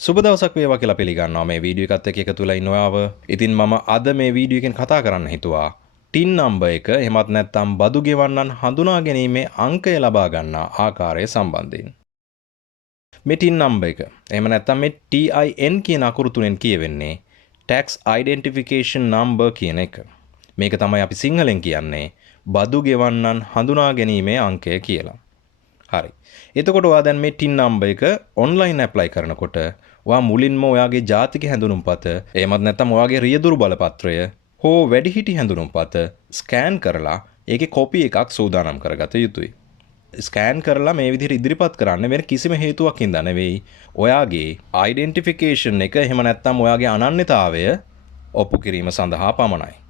සුබ දවසක් වේවා කියලා පිළිගන්නවා මේ වීඩියෝ එකත් එක්ක එකතු වෙලා ඉන්න ඔයාව. ඉතින් මම අද මේ වීඩියෝ එකෙන් කතා කරන්න හිතුවා ටින් නම්බර් එක එහෙමත් නැත්නම් බදු ගෙවන්නන් හඳුනා ගැනීමේ අංකය ලබා ගන්නා ආකාරය සම්බන්ධයෙන්. මේ ටින් නම්බර් එක එහෙම නැත්නම් මේ TIN කියන අකුරු තුනෙන් කියවෙන්නේ Tax Identification Number කියන එක. මේක තමයි අපි සිංහලෙන් කියන්නේ බදු ගෙවන්නන් හඳුනා ගැනීමේ අංකය කියලා. හරි. එතකොට ඔයා දැන් මේ ටින් නම්බර් එක ඔන්ලයින් ඇප්ලයි කරනකොට ඔයා මුලින්ම ඔයාගේ ජාතික හැඳුනුම්පත එහෙමත් නැත්නම් ඔයාගේ රියදුරු බලපත්‍රය හෝ වැඩිහිටි හැඳුනුම්පත ස්කෑන් කරලා ඒකේ කොපි එකක් සූදානම් කරගත යුතුයි. ස්කෑන් කරලා මේ විදිහට ඉදිරිපත් කරන්න වෙන කිසිම හේතුවක් හින්දා නෙවෙයි. ඔයාගේ ඩෙන්ටිෆිකේෂන් එක එහෙම නැත්නම් ඔයාගේ අනන්‍යතාවය ඔප්පු කිරීම සඳහා පමණයි.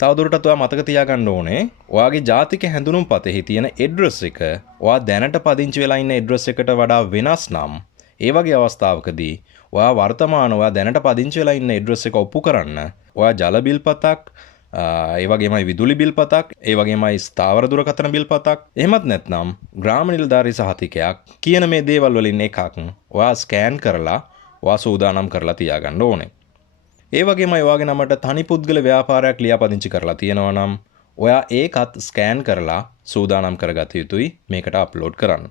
තවදුරටත් ඔයා මතක තියාගන්න ඕනේ ඔයාගේ ජාතික හැඳුනුම්පතෙහි තියෙන ඇඩ්‍රස් එක ඔයා දැනට පදිංචි වෙලා ඉන්න ඇඩ්‍රස් එකට වඩා වෙනස් නම් ඒ වගේ අවස්ථාවකදී ඔයා වර්තමාන ඔයා දැනට පදිංචි වෙලා ඉන්න ඇඩ්‍රස් එක ඔප්පු කරන්න ඔයා ජල බිල්පතක් ඒ වගේමයි විදුලි බිල්පතක් ඒ වගේමයි ස්ථාවර දුරකථන බිල්පතක් එහෙමත් නැත්නම් ග්‍රාම නිලධාරී සහතිකයක් කියන මේ දේවල් වලින් එකක් ඔයා ස්කෑන් කරලා ඔයා සූදානම් කරලා තියාගන්න ඕනේ. ඒ වගේමයි ඔයාගේ නමට තනි පුද්ගල ව්‍යාපාරයක් ලියාපදිංචි කරලා තියෙනවා නම් ඔයා ඒකත් ස්කෑන් කරලා සූදානම් කරගත යුතුයි මේකට අප්ලෝඩ් කරන්න.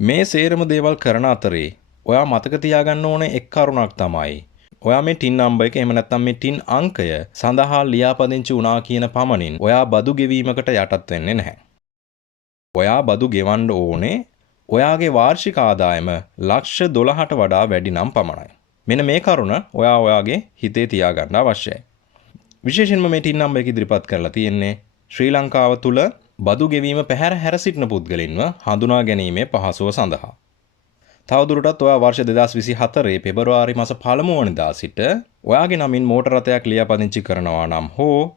මේ සේරම දේවල් කරන අතරේ ඔයා මතක තියාගන්න ඕනේ එක් කරුණක් තමයි ඔයා මේ ටින් නම්බර් එක එහෙම නැත්නම් මේ ටින් අංකය සඳහා ලියාපදිංචි වුණා කියන පමණින් ඔයා බදු ගෙවීමකට යටත් වෙන්නේ නැහැ. ඔයා බදු ගෙවන්න ඕනේ ඔයාගේ වාර්ෂික ආදායම ලක්ෂ 12ට වඩා වැඩි නම් පමණයි. මෙන්න මේ කරුණ ඔයාගේ හිතේ තියාගන්න අවශ්‍යයි. විශේෂයෙන්ම මේ ටින් නම්බර් එක ඉදිරිපත් කරලා තියෙන්නේ ශ්‍රී ලංකාව තුල බදු ගෙවීම පැහැර හැර සිටින පුද්ගලින්ව හඳුනා ගැනීමේ පහසුව සඳහා. තවදුරටත් ඔයා වර්ෂ 2024 පෙබරවාරි මාස 1 වෙනිදා සිට ඔයාගේ නමින් මෝටර රථයක් ලියාපදිංචි කරනවා නම් හෝ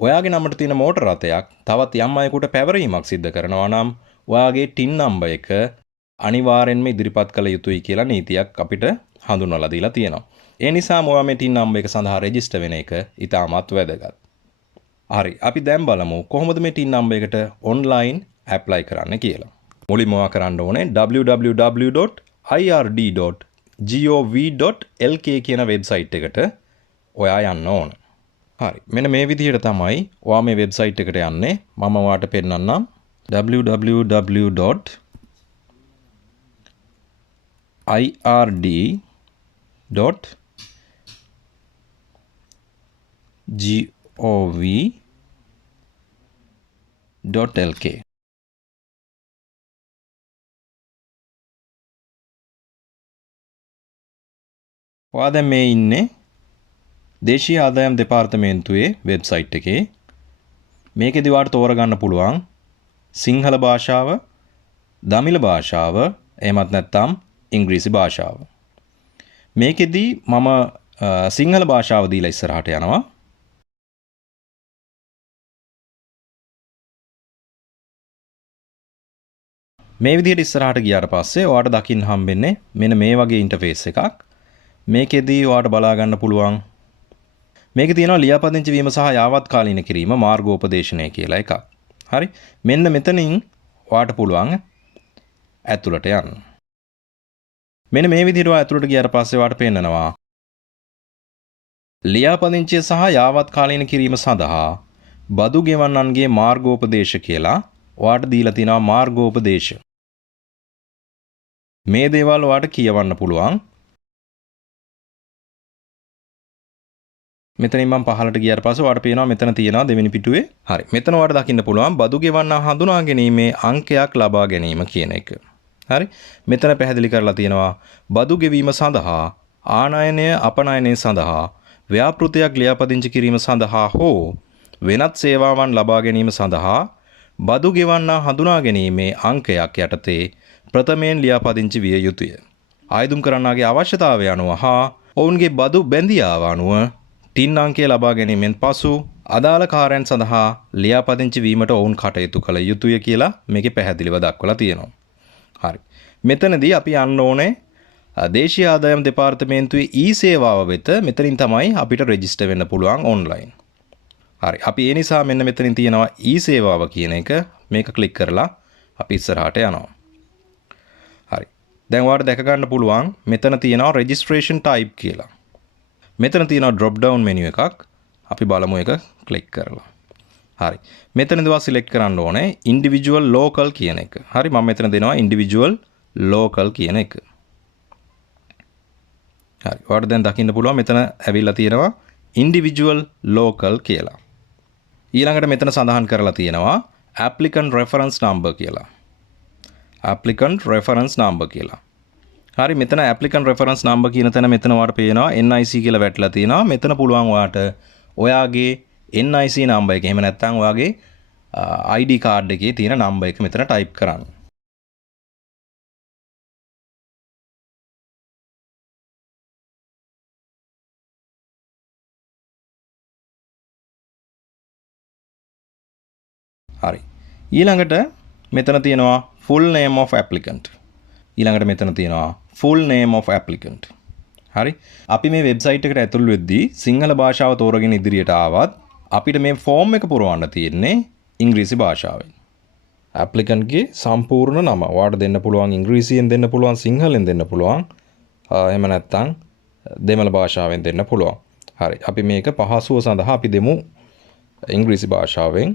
ඔයාගේ නමට තියෙන මෝටර රථයක් තවත් යම් අයෙකුට පැවරීමක් සිදු කරනවා නම් ඔයාගේ ටින් නම්බර් එක අනිවාර්යෙන්ම ඉදිරිපත් කළ යුතුයි කියලා නීතියක් අපිට හඳුන්වලා දීලා තියෙනවා. ඒ නිසා ඔයා මේ ටින් නම්බර් එක සඳහා රෙජිස්ටර් වෙන එක ඉතාමත් වැදගත්. හරි, අපි දැන් බලමු කොහොමද මේ ටින් නම්බර් එකට ඔන්ලයින් ඇප්ලයි කරන්න කියලා. මුලින්ම ඔයා කරන්න ඕනේ www.ird.gov.lk කියන වෙබ්සයිට් එකට ඔයා යන්න ඕන. හරි, මෙන්න මේ විදිහට තමයි ඔයා මේ වෙබ්සයිට් එකට යන්නේ. මම ඔයාට පෙන්නන්නම් www.ird.gov.lk. ඔයා දැන් මේ ඉන්නේ දේශීය ආදායම් දෙපාර්තමේන්තුවේ වෙබ්සයිට් එකේ. මේකෙදි ඔයාලට තෝරගන්න පුළුවන් සිංහල භාෂාව, දමිළ භාෂාව, එහෙමත් නැත්නම් ඉංග්‍රීසි භාෂාව. මේකෙදි මම සිංහල භාෂාව දීලා ඉස්සරහට යනවා. මේ විදිහට ඉස්සරහට ගියාට පස්සේ ඔයාලට දකින්න හම්බෙන්නේ මෙන්න මේ වගේ ඉන්ටර්ෆේස් එකක්. මේකෙදී ඔයාලට බලා ගන්න පුළුවන් මේකේ තියෙනවා ලියාපදිංචි වීම සහ යාවත් කාලීන කිරීම මාර්ගෝපදේශනය කියලා එකක්. හරි. මෙන්න මෙතනින් ඔයාලට පුළුවන් ඇතුළට යන්න. මෙන්න මේ විදිහට ඔයා ඇතුළට ගියාට පස්සේ ඔයාලට පේන්නනවා ලියාපදිංචිය සහ යාවත් කාලීන කිරීම සඳහා බදු ගෙවන්නන්ගේ මාර්ගෝපදේශ කියලා ඔයාලට දීලා තියෙනවා මාර්ගෝපදේශ. මේ දේවල් ඔයාලට කියවන්න පුළුවන්. මෙතනින් මම පහළට ගියාට පස්සේ ඔයාලට පේනවා මෙතන තියෙනවා දෙවෙනි පිටුවේ. හරි. මෙතන ඔයාලට දකින්න පුළුවන් බදු ගෙවන්න හඳුනා ගැනීමේ අංකයක් ලබා ගැනීම කියන එක. හරි. මෙතන පැහැදිලි කරලා තියෙනවා බදු ගෙවීම සඳහා ආනයනය අපනයනය සඳහා ව්‍යාපෘතයක් ලියාපදිංචි කිරීම සඳහා හෝ වෙනත් සේවාවන් ලබා ගැනීම සඳහා බදු ගෙවන්න හඳුනා ගැනීමේ අංකයක් යටතේ ප්‍රථමයෙන් ලියාපදිංචි විය යුතුය. ආයුධම් කරන්නාගේ අවශ්‍යතාවය අනුව හා ඔවුන්ගේ බදු බැඳියාව අනුව ටින් අංකය ලබා ගැනීමෙන් පසු අදාළ කාර්යයන් සඳහා ලියාපදිංචි වීමට ඔවුන් කටයුතු කළ යුතුය කියලා මේකේ පැහැදිලිව දක්වලා තියෙනවා. හරි. මෙතනදී අපි යන්න ඕනේ දේශීය ආදායම් දෙපාර්තමේන්තුවේ සේවාව වෙත. මෙතනින් තමයි අපිට රෙජිස්ටර් වෙන්න පුළුවන් ඔන්ලයින්. හරි. අපි ඒ නිසා මෙන්න මෙතනින් තියෙනවා සේවාව කියන එක. මේක ක්ලික් කරලා අපි ඉස්සරහට යනවා. හරි. දැන් ඔයාලට දැක ගන්න පුළුවන් මෙතන තියෙනවා registration type කියලා. මෙතන තියෙනවා drop down menu එකක්. අපි බලමු එක ක්ලික් කරලා. හරි. මෙතනදී ඔයා select කරන්න ඕනේ individual local කියන එක. හරි මම මෙතන දෙනවා individual local කියන එක. හරි. ඔයාලට දැන් දකින්න පුළුවන් මෙතන ඇවිල්ලා තියෙනවා individual local කියලා. ඊළඟට මෙතන සඳහන් කරලා තියෙනවා applicant reference number කියලා. applicant reference number කියලා. හරි මෙතන applicant reference number කියන තැන මෙතන ඔයාලට පේනවා NIC කියලා වැටලා තියෙනවා. මෙතන පුළුවන් ඔයාට ඔයාගේ NIC number එක එහෙම නැත්නම් ඔයාගේ ID card එකේ තියෙන number එක මෙතන type කරන්න. හරි. ඊළඟට මෙතන තියෙනවා full name of applicant. ඊළඟට මෙතන තියෙනවා full name of applicant. හරි. අපි මේ වෙබ්සයිට් එකට ඇතුල් වෙද්දී සිංහල භාෂාව තෝරගෙන ඉදිරියට ආවත් අපිට මේ ෆෝම් එක පුරවන්න තියෙන්නේ ඉංග්‍රීසි භාෂාවෙන්. applicant ගේ සම්පූර්ණ නම ඔයාලට දෙන්න පුළුවන් ඉංග්‍රීසියෙන් දෙන්න පුළුවන් සිංහලෙන් දෙන්න පුළුවන්. එහෙම නැත්නම් දෙමළ භාෂාවෙන් දෙන්න පුළුවන්. හරි. අපි මේක පහසුව සඳහා අපි දෙමු ඉංග්‍රීසි භාෂාවෙන්.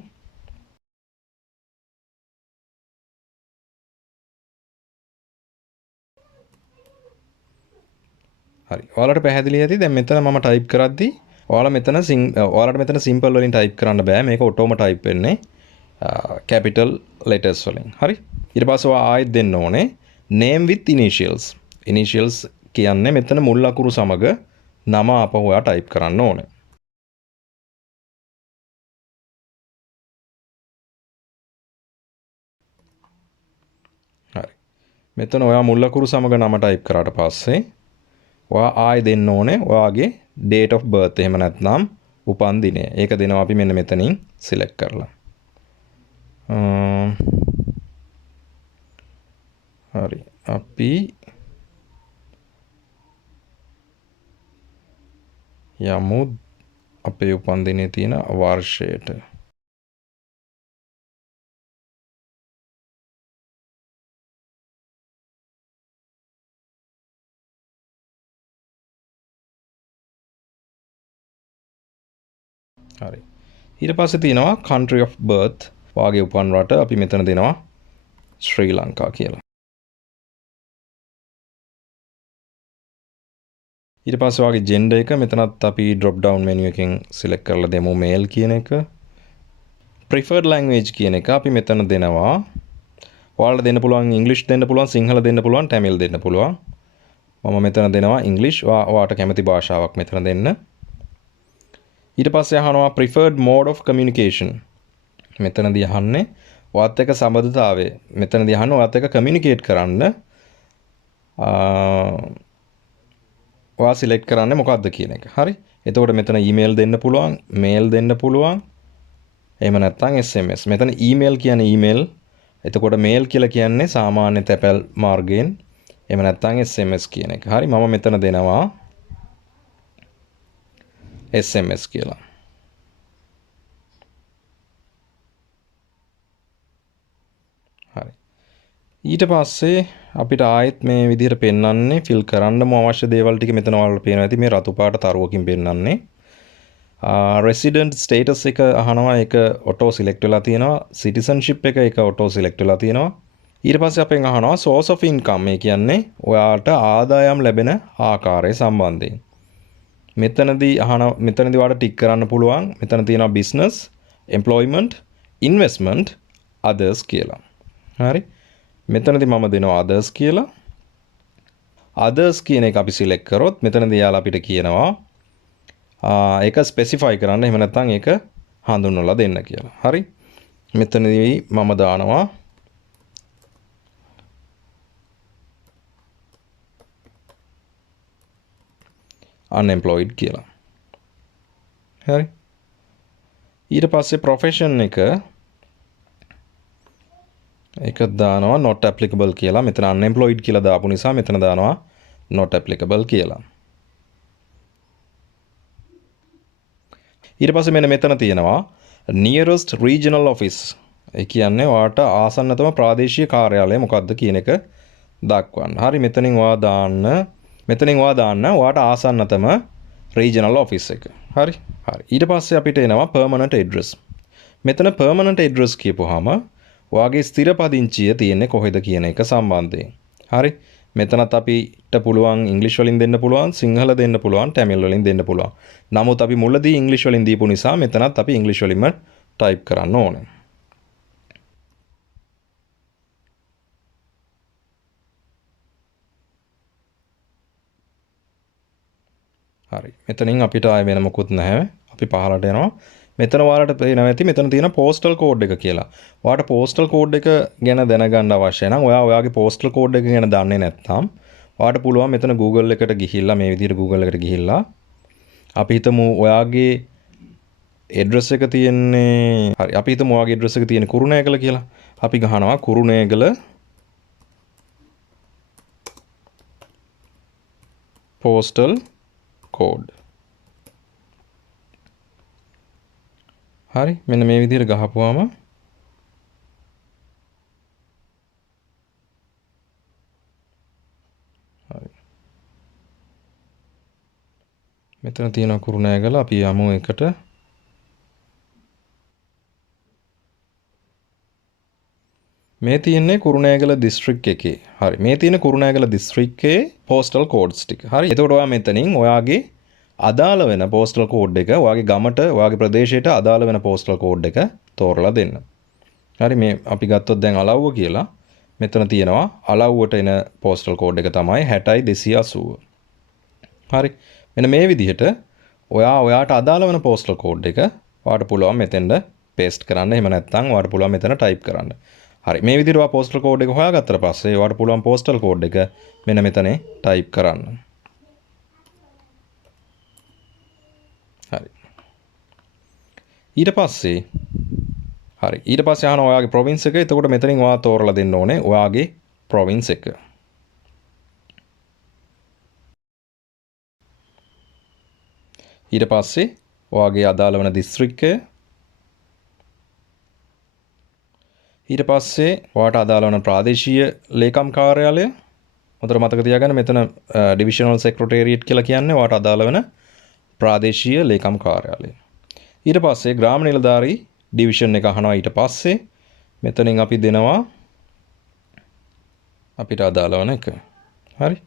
හරි. ඔයාලට පැහැදිලි ඇති. දැන් මෙතන මම ටයිප් කරද්දී ඔයාලට මෙතන සිම්පල් වලින් ටයිප් කරන්න බෑ. මේක ඔටෝම ටයිප් වෙන්නේ capital letters වලින්. හරි. ඊට පස්සේ ඔයා ආයෙත් දෙන්න ඕනේ name with initials. initials කියන්නේ මෙතන මුල් අකුරු සමග නම අපව ඔයා ටයිප් කරන්න ඕනේ. හරි. මෙතන ඔයා මුල් අකුරු සමග නම ටයිප් කරාට පස්සේ ඔයා ආයෙ දෙන්න ඕනේ ඔයාගේ date of birth එහෙම නැත්නම් උපන් දිනය. ඒක දෙනවා අපි මෙන්න මෙතනින් select කරලා. හරි. අපි යමු අපේ උපන් දිනේ තියෙන වර්ෂයට. හරි. ඊට පස්සේ තියෙනවා country of birth වාගේ උපන් රට අපි මෙතන දෙනවා ශ්‍රී ලංකා කියලා. ඊට පස්සේ වාගේ gender එක මෙතනත් අපි drop down menu එකෙන් select කරලා දෙමු male කියන එක. preferred language කියන එක අපි මෙතන දෙනවා. ඔයාලට දෙන්න පුළුවන් English දෙන්න පුළුවන් සිංහල දෙන්න පුළුවන් Tamil දෙන්න පුළුවන්. මම මෙතන දෙනවා English. ඔයාට කැමති භාෂාවක් මෙතන දෙන්න. ඊට පස්සේ අහනවා preferred mode of communication. මෙතනදී අහන්නේ ඔයත් එක්ක සම්බන්ධතාවය. මෙතනදී අහන්නේ ඔයත් එක්ක communicate කරන්න ඔයා select කරන්නේ මොකක්ද කියන එක. හරි. එතකොට මෙතන email දෙන්න පුළුවන්, mail දෙන්න පුළුවන්. එහෙම නැත්නම් SMS. මෙතන email කියන්නේ email. එතකොට mail කියලා කියන්නේ සාමාන්‍ය තැපැල් මාර්ගයෙන්. එහෙම නැත්නම් SMS කියන එක. හරි. මම මෙතන දෙනවා SMS කියලා. හරි. ඊට පස්සේ අපිට ආයෙත් මේ විදිහට පෙන්වන්නේ ෆිල් කරන්නම අවශ්‍ය දේවල් ටික මෙතන ඔයාලට පේනවා ඇති මේ රතු පාට තරුවකින් පෙන්වන්නේ. resident status එක අහනවා ඒක auto select වෙලා තියෙනවා. citizenship එක auto select වෙලා තියෙනවා. ඊට පස්සේ අපෙන් අහනවා source of income ඒ කියන්නේ ඔයාලට ආදායම් ලැබෙන ආකාරය සම්බන්ධයෙන්. මෙතනදී ඔයාලට ටික් කරන්න පුළුවන්. මෙතන තියෙනවා business, employment, investment, others කියලා. හරි. මෙතනදී මම දෙනවා others කියලා. others කියන එක අපි select කරොත් මෙතනදී යාලා අපිට කියනවා ඒක specify කරන්න එහෙම නැත්නම් ඒක හඳුන්වලා දෙන්න කියලා. හරි. මෙතනදී මම දානවා unemployed කියලා. හරි. ඊට පස්සේ profession එක දානවා not applicable කියලා. මෙතන unemployed කියලා දාපු නිසා මෙතන දානවා not applicable කියලා. ඊට පස්සේ මෙතන තියෙනවා nearest regional office. ඒ කියන්නේ ඔයාට ආසන්නතම ප්‍රාදේශීය කාර්යාලය මොකක්ද කියන එක දක්වන්න. හරි මෙතනින් ඔයා දාන්න ඔයාට ආසන්නතම regional office එක. හරි. ඊට පස්සේ අපිට එනවා permanent address. මෙතන permanent address කියපුවාම ඔයාගේ ස්ථිර පදිංචිය තියෙන්නේ කොහෙද කියන එක සම්බන්ධයෙන්. හරි. මෙතනත් අපිට පුළුවන් ඉංග්‍රීසි වලින් දෙන්න පුළුවන්, සිංහල දෙන්න පුළුවන්, තමිල් වලින් දෙන්න පුළුවන්. නමුත් අපි මුලදී ඉංග්‍රීසි වලින් දීපු නිසා මෙතනත් අපි ඉංග්‍රීසි වලින්ම ටයිප් කරන්න ඕනේ. හරි. මෙතනින් අපිට ආයෙ වෙන මොකුත් නැහැ. අපි පහලට යනවා. මෙතන ඔයාලට පේනවා ඇති මෙතන තියෙන postal code එක කියලා. ඔයාලට postal code එක ගැන දැනගන්න අවශ්‍ය නම් ඔයාගේ postal code එක ගැන දන්නේ නැත්නම් ඔයාලට පුළුවන් මෙතන Google එකට ගිහිල්ලා මේ විදිහට Google එකට ගිහිල්ලා අපි හිතමු ඔයාගේ address එක තියෙන්නේ හරි අපි හිතමු ඔයාගේ address එක තියෙන්නේ කුරුණෑගල කියලා. අපි ගහනවා කුරුණෑගල postal code. හරි මෙන්න මේ විදිහට ගහපුවාම හරි මෙතන තියෙන කුරුණෑගල අපි යමු එකට මේ තියෙන්නේ කුරුණෑගල දිස්ත්‍රික් එකේ. හරි මේ තියෙන කුරුණෑගල දිස්ත්‍රික්කයේ postal codes ටික. හරි එතකොට ඔයා මෙතනින් ඔයාගේ අදාළ වෙන postal code එක ඔයාගේ ගමට ඔයාගේ ප්‍රදේශයට අදාළ වෙන postal code එක තෝරලා දෙන්න. හරි මේ අපි ගත්තොත් දැන් අලව්ව කියලා මෙතන තියෙනවා අලව්වට එන postal code එක තමයි 60280. හරි මෙන්න මේ විදිහට ඔයාට අදාළ වෙන postal code එක ඔයාට පුළුවන් මෙතෙන්ද paste කරන්න. එහෙම නැත්නම් ඔයාට පුළුවන් මෙතන type කරන්න. හරි මේ විදිහට ඔයා postal code එක හොයාගත්තට පස්සේ ඔයාට පුළුවන් postal code එක මෙන්න මෙතන type කරන්න. හරි ඊට පස්සේ අහනවා ඔයාගේ province එක. එතකොට මෙතනින් ඔයා තෝරලා දෙන්න ඕනේ ඔයාගේ province එක. ඊට පස්සේ ඔයාගේ අදාළ වෙන දිස්ත්‍රික්කය. ඊට පස්සේ ඔයාට අදාළ වෙන ප්‍රාදේශීය ලේකම් කාර්යාලය. හොඳට මතක තියාගන්න මෙතන divisional secretariat කියලා කියන්නේ ඔයාට අදාළ වෙන ප්‍රාදේශීය ලේකම් කාර්යාලය. ඊට පස්සේ ග්‍රාම නිලධාරී ඩිවිෂන් එක අහනවා. ඊට පස්සේ මෙතනින් අපි දෙනවා අපිට අදාළ වෙන එක. හරි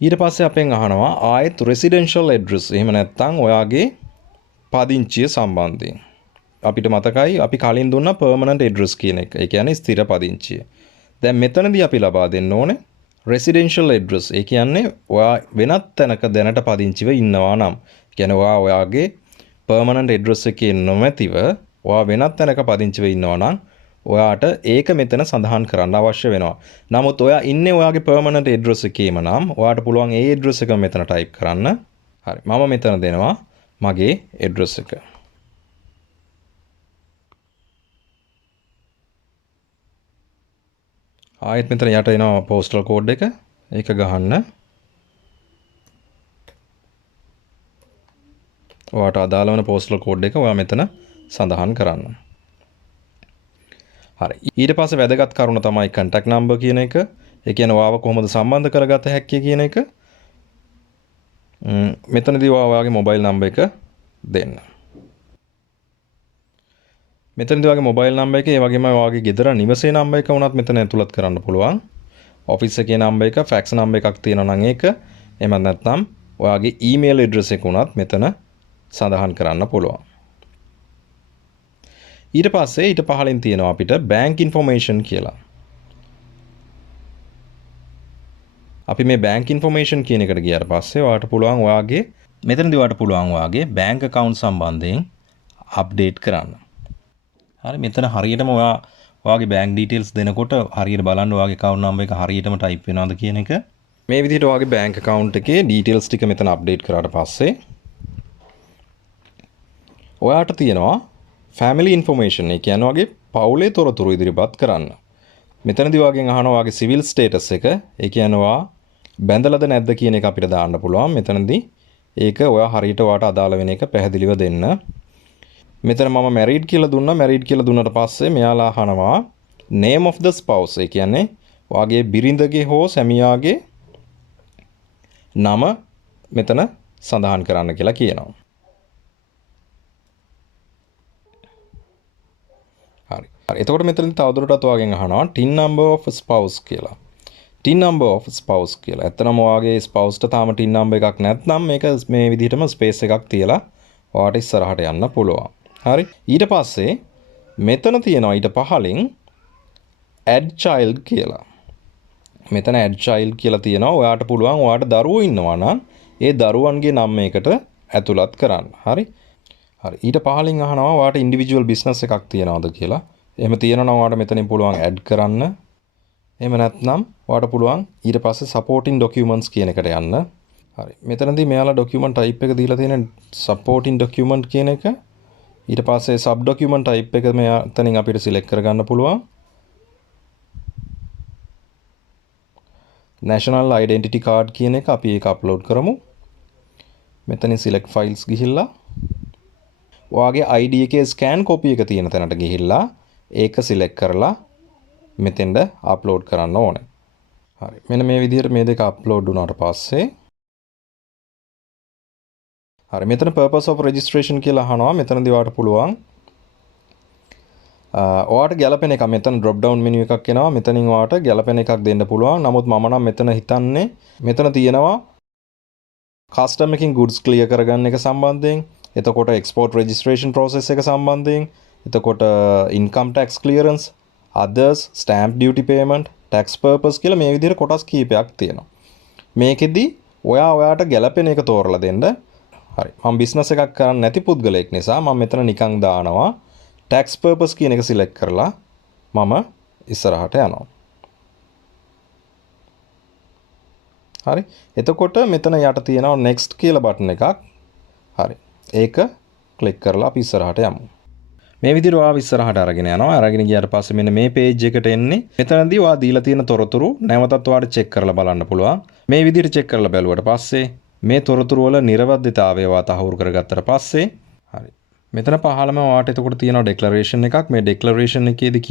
ඊට පස්සේ අපෙන් අහනවා ආයෙත් residential address. එහෙම නැත්නම් ඔයාගේ පදිංචිය සම්බන්ධයෙන්. අපිට මතකයි අපි කලින් දුන්න permanent address කියන එක. ඒ කියන්නේ ස්ථිර පදිංචිය. දැන් මෙතනදී අපි ලබා දෙන්න ඕනේ residential address. ඒ කියන්නේ ඔයා වෙනත් තැනක දැනට පදිංචිව ඉන්නවා නම් කියන්නේ ඔයාගේ permanent address එකේ නොමැතිව ඔයා වෙනත් තැනක පදිංචිව ඉන්නවා නම් ඔයාට ඒක මෙතන සඳහන් කරන්න අවශ්‍ය වෙනවා. නමුත් ඔයා ඉන්නේ ඔයාගේ permanent address එකේම නම් ඔයාට පුළුවන් ඒ address එක මෙතන type කරන්න. හරි මම මෙතන දෙනවා මගේ address එක. ආයෙත් මෙතන යට එනවා postal code එක. ඒක ගහන්න. ඔයාට අදාළ වෙන postal code එක ඔයා මෙතන සඳහන් කරන්න. හරි. ඊට පස්සේ වැදගත් කරුණ තමයි contact number කියන එක. ඒ කියන්නේ ඔයාව කොහොමද සම්බන්ධ කරගත හැක්කේ කියන එක. මෙතනදී ඔයාගේ mobile number එක දෙන්න. මෙතනදී ඔයාගේ mobile number එක ඒ වගේම ඔයාගේ ගෙදර නිවසේ number එක උනත් මෙතන ඇතුළත් කරන්න පුළුවන්. office එකේ number එක, fax number එකක් තියෙනවා නම් ඒක. එහෙම නැත්නම් ඔයාගේ email address එක උනත් මෙතන සඳහන් කරන්න පුළුවන්. ඊට පස්සේ ඊට පහලින් තියෙනවා අපිට bank information කියලා. අපි මේ bank information කියන එකට ගියාට පස්සේ ඔයාට පුළුවන් ඔයාගේ මෙතනදී ඔයාට පුළුවන් ඔයාගේ bank account සම්බන්ධයෙන් update කරන්න. හරි මෙතන හරියටම ඔයාගේ bank details දෙනකොට හරියට බලන්න ඔයාගේ account number එක හරියටම type වෙනවද කියන එක. මේ විදිහට ඔයාගේ bank account එකේ details ටික මෙතන update කරාට පස්සේ ඔයාට තියෙනවා family information. ඒ කියන්නේ ඔයාගේ පවුලේ තොරතුරු ඉදිරිපත් කරන්න. මෙතනදී ඔයාගෙන් අහනවා ඔයාගේ civil status එක. ඒ කියන්නේ ඔයා බැඳලාද නැද්ද කියන එක අපිට දාන්න පුළුවන්. මෙතනදී ඒක ඔයා හරියට ඔයාට අදාළ වෙන එක පැහැදිලිව දෙන්න. මෙතන මම married කියලා දුන්නා. married කියලා දුන්නාට පස්සේ මෙයාලා අහනවා name of the spouse. ඒ කියන්නේ ඔයාගේ බිරිඳගේ හෝ සැමියාගේ නම මෙතන සඳහන් කරන්න කියලා කියනවා. හරි. එතකොට මෙතන තවදුරටත් ඔයාගෙන් අහනවා TIN number of spouse කියලා. TIN number of spouse කියලා. ඇත්තටම ඔයාගේ spouse ට තාම TIN number එකක් නැත්නම් මේක මේ විදිහටම space එකක් තියලා ඔයාට ඉස්සරහට යන්න පුළුවන්. හරි. ඊට පස්සේ මෙතන තියෙනවා ඊට පහලින් add child කියලා. මෙතන add child කියලා තියෙනවා. ඔයාට පුළුවන් ඔයාට දරුවෝ ඉන්නවා නම් ඒ දරුවන්ගේ නම් මේකට ඇතුළත් කරන්න. හරි. හරි. ඊට පහලින් අහනවා ඔයාට individual business එකක් තියනවද කියලා. එහෙම තියෙනවා නම් ඔයාට මෙතනින් පුළුවන් add කරන්න. එහෙම නැත්නම් ඔයාට පුළුවන් ඊට පස්සේ supporting documents කියන එකට යන්න. හරි. මෙතනදී මෙයාලා document type එක දීලා තියෙන supporting document කියන එක. ඊට පස්සේ sub document type එක මෙතනින් අපිට select කරගන්න පුළුවන්. national identity card කියන එක අපි ඒක upload කරමු. මෙතනින් select files ගිහිල්ලා ඔයාගේ ID එකේ scan copy එක තියෙන තැනට ගිහිල්ලා ඒක select කරලා මෙතෙන්ද upload කරන්න ඕනේ. හරි. මෙන්න මේ විදිහට මේ දෙක upload වුණාට පස්සේ හරි මෙතන purpose of registration කියලා අහනවා. මෙතනදී ඔයාට පුළුවන් ඔයාට ගැලපෙන එක මෙතන drop down menu එකක් එනවා. මෙතනින් ඔයාට ගැලපෙන එකක් දෙන්න පුළුවන්. නමුත් මම නම් මෙතන හිතන්නේ මෙතන තියෙනවා custom එකකින් goods clear කරගන්න එක සම්බන්ධයෙන්, එතකොට export registration process එක සම්බන්ධයෙන්, එතකොට income tax clearance, others, stamp duty payment, tax purpose කියලා මේ විදිහට කොටස් කීපයක් තියෙනවා. මේකෙදි ඔයාට ගැලපෙන එක තෝරලා දෙන්න. හරි. මම business එකක් කරන්න නැති පුද්ගලයෙක් නිසා මම මෙතන නිකන් දානවා tax purpose කියන එක select කරලා මම ඉස්සරහට යනවා. හරි. එතකොට මෙතන යට තියෙනවා next කියලා button එකක්. හරි. ඒක click කරලා අපි ඉස්සරහට යමු. මේ විදිහට ඔයාව ඉස්සරහට අරගෙන යනවා. අරගෙන ගියාට පස්සේ මෙන්න මේ page එකට එන්නේ. මෙතනදී ඔයා දීලා තියෙන තොරතුරු නැවතත් ඔයාට check කරලා බලන්න පුළුවන්. මේ විදිහට check කරලා බැලුවට පස්සේ මේ තොරතුරු වල නිර්වද්‍යතාවය ඔයා තහවුරු කරගත්තට පස්සේ හරි. මෙතන පහළම ඔයාට එතකොට තියෙනවා declaration එකක්. මේ declaration එකේදී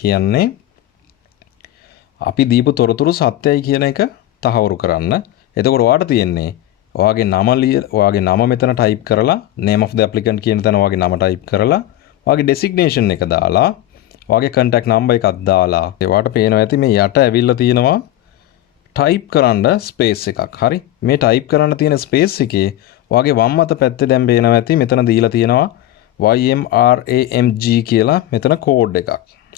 කියන්නේ අපි දීපු තොරතුරු සත්‍යයි කියන එක තහවුරු කරන්න. එතකොට ඔයාට තියෙන්නේ ඔයාගේ නම මෙතන type කරලා name of the applicant කියන තැන ඔයාගේ නම type කරලා ඔයාගේ designation එක දාලා ඔයාගේ contact number එකක් දාලා ඒවට පේනවා ඇති මේ යට ඇවිල්ලා තියෙනවා type කරන්න space එකක්. හරි. මේ type කරන්න තියෙන space එකේ ඔයාගේ වම් අත පැත්තේ දැන් පේනවා ඇති මෙතන දීලා තියෙනවා YMRAMG කියලා මෙතන code එකක්.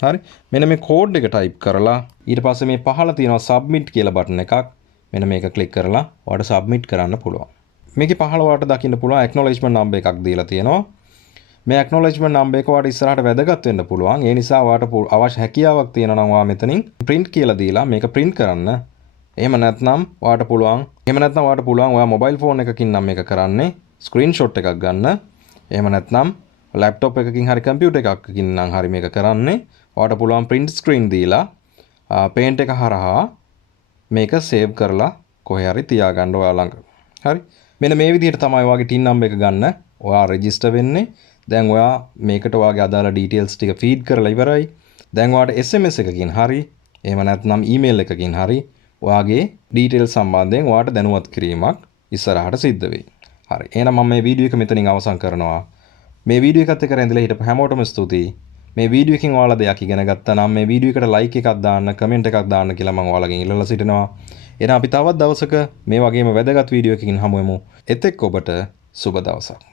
හරි. මෙන්න මේ code එක type කරලා ඊට පස්සේ මේ පහළ තියෙනවා submit කියලා button එකක්. මෙන්න මේක click කරලා ඔයාලට submit කරන්න පුළුවන්. මේකේ පහළ ඔයාලට දකින්න පුළුවන් acknowledgement number එකක් දීලා තියෙනවා. මේ acknowledgement number එක ඔයාලට ඉස්සරහට වැදගත් වෙන්න පුළුවන්. ඒ නිසා ඔයාලට අවශ්‍ය හැකියාවක් තියෙනවා නම් ඔයා මෙතනින් print කියලා දීලා මේක print කරන්න. එහෙම නැත්නම් ඔයාට පුළුවන් ඔයා mobile phone එකකින් නම් මේක කරන්නේ screenshot එකක් ගන්න. එහෙම නැත්නම් laptop එකකින් හරි computer එකකින් නම් හරි මේක කරන්නේ. ඔයාට පුළුවන් print screen දීලා paint එක හරහා මේක save කරලා කොහේ හරි තියාගන්න ඔයා ළඟ. හරි. මෙන්න මේ විදිහට තමයි ඔයාගේ TIN number එක ගන්න. ඔයා register වෙන්නේ. දැන් ඔයා මේකට ඔයාගේ අදාළ details ටික feed කරලා ඉවරයි. දැන් ඔයාට SMS එකකින් හරි එහෙම නැත්නම් email එකකින් හරි ඔයාගේ details සම්බන්ධයෙන් ඔයාට දැනුවත් කිරීමක් ඉස්සරහට සිද්ධ වෙයි. හරි. එහෙනම් මම මේ වීඩියෝ එක මෙතනින් අවසන් කරනවා. මේ වීඩියෝ එකත් එක්ක රැඳිලා හිටපු හැමෝටම ස්තුතියි. මේ වීඩියෝ එකෙන් ඔයාලා දෙයක් ඉගෙන ගත්තා නම් මේ වීඩියෝ එකට like එකක් දාන්න, comment එකක් දාන්න කියලා මම ඔයාලගෙන් ඉල්ලලා සිටිනවා. එහෙනම් අපි තවත් දවසක මේ වගේම වැදගත් වීඩියෝ එකකින් හමු වෙමු. එතෙක් ඔබට සුබ දවසක්.